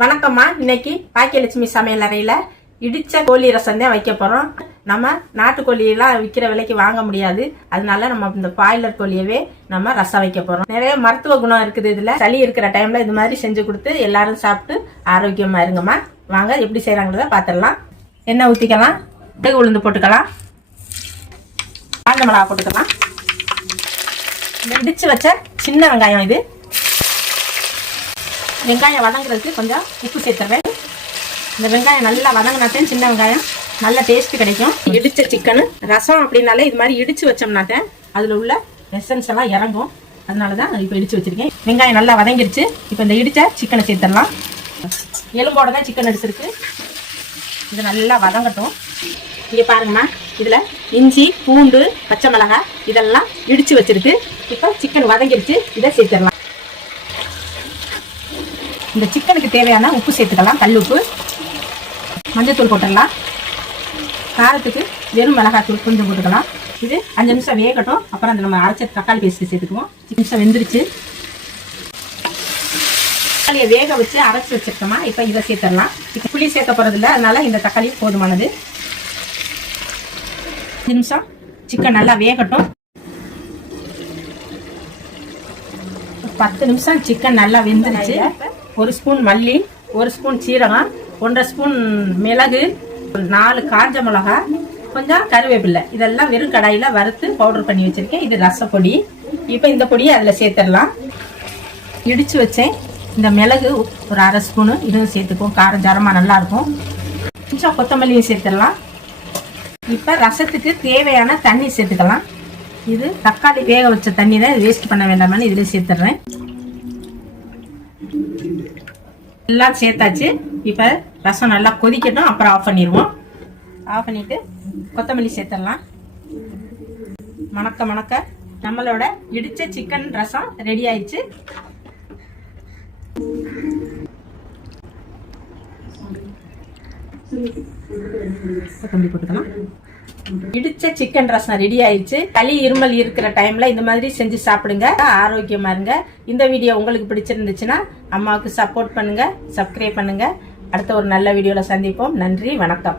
வணக்கம்மா. இன்னைக்கு பாக்கியலட்சுமி சமையல் அறையில இடிச்ச கோழி ரசம் தான் வைக்க போறோம். நம்ம நாட்டுக்கோழியெல்லாம் விற்கிற விலைக்கு வாங்க முடியாது, அதனால நம்ம இந்த பாய்லர் கோழியவே நம்ம ரசம் வைக்க போறோம். நிறைய மருத்துவ குணம் இருக்குது இதுல. சளி இருக்கிற டைம்ல இது மாதிரி செஞ்சு கொடுத்து எல்லாரும் சாப்பிட்டு ஆரோக்கியமா இருங்கம்மா. வாங்க எப்படி செய்யறாங்கிறத பாத்திரலாம். எண்ணெய் ஊத்திக்கலாம், உளுந்து போட்டுக்கலாம், காஞ்ச மிளகா போட்டுக்கலாம். இடிச்சு வச்ச சின்ன வெங்காயம், இது வெங்காயம் வதங்குறதுக்கு கொஞ்சம் உப்பு சேர்த்துறேன். இந்த வெங்காயம் நல்லா வதங்கினாத்தேன் சின்ன வெங்காயம் நல்ல டேஸ்ட் கிடைக்கும். இடிச்ச சிக்கனு ரசம் அப்படின்னாலே இது மாதிரி இடிச்சு வச்சோம்னாத்தேன் அதில் உள்ள எசன்ஸ் எல்லாம் இறங்கும். அதனால தான் இப்போ இடிச்சு வச்சிருக்கேன். வெங்காயம் நல்லா வதங்கிருச்சு. இப்போ இந்த இடிச்ச சிக்கனை சேர்த்துடலாம். எலும்போட தான் சிக்கன் அடிச்சிருக்கு. இது நல்லா வதங்கட்டும். இங்கே பாருங்கம்மா, இதில் இஞ்சி பூண்டு பச்சை மிளகாய் இதெல்லாம் இடிச்சு வச்சிருக்கு. இப்போ சிக்கன் வதங்கிருச்சு, இதை சேர்த்துடலாம். இந்த சிக்கனுக்கு தேவையான உப்பு சேர்த்துக்கலாம், கல் உப்பு. மஞ்சத்தூள் போட்டுடலாம். காரத்துக்கு வெறும் மிளகாத்தூள் கொஞ்சம் போட்டுக்கலாம். இது 5 நிமிஷம் வேகட்டும். அப்புறம் அந்த நம்ம அரைச்ச தக்காளி பேஸ்ட் சேர்த்துக்குவோம். 5 நிமிஷம் வெந்துருச்சு. தக்காளியை வேக வச்சு அரைச்சி வச்சிருக்கோமா, இப்போ இதை சேர்த்துடலாம். இப்போ புளி சேர்க்க போகிறதில்ல, அதனால இந்த தக்காளி போதுமானது. 5 நிமிஷம் சிக்கன் நல்லா வேகட்டும். 10 நிமிஷம் சிக்கன் நல்லா வெந்துருச்சு. 1 ஸ்பூன் மல்லி, 1 ஸ்பூன் சீரகம், 1.5 ஸ்பூன் மிளகு, 4 காஞ்ச மிளகா, கொஞ்சம் கருவேப்பிலை, இதெல்லாம் வெறும் கடாயில் வறுத்து பவுடர் பண்ணி வச்சிருக்கேன். இது ரசப்பொடி. இப்போ இந்த பொடியை அதில் சேர்த்துடலாம். இடிச்சு வச்சேன் இந்த மிளகு ஒரு 1/2 ஸ்பூனு, இதுவும் சேர்த்துக்குவோம். காரம் ஜரமாக நல்லாயிருக்கும். கொஞ்சம் கொத்தமல்லியும் சேர்த்துடலாம். இப்போ ரசத்துக்கு தேவையான தண்ணி சேர்த்துக்கலாம். இது தக்காளி வேக வச்ச தண்ணி தான், வேஸ்ட் பண்ண வேண்டாமான்னு இதில் சேர்த்துடுறேன். எல்லாம் சேர்த்தாச்சு. இப்போ ரசம் நல்லா கொதிக்கட்டும், அப்புறம் ஆஃப் பண்ணிடுவோம். ஆஃப் பண்ணிட்டு கொத்தமல்லி சேர்த்துடலாம். மணக்க மணக்க நம்மளோட இடிச்ச சிக்கன் ரசம் ரெடி ஆயிடுச்சு. கொத்தமல்லி போட்டுக்கலாம். இடிச்ச சிக்கன் ரசம் ரெடி ஆயிடுச்சு. சளி இருமல் இருக்கிற டைம்ல இந்த மாதிரி செஞ்சு சாப்பிடுங்க, ஆரோக்கியமா இருங்க. இந்த வீடியோ உங்களுக்கு பிடிச்சிருந்துச்சுன்னா அம்மாவுக்கு சப்போர்ட் பண்ணுங்க, சப்ஸ்கிரைப் பண்ணுங்க. அடுத்த ஒரு நல்ல வீடியோல சந்திப்போம். நன்றி, வணக்கம்.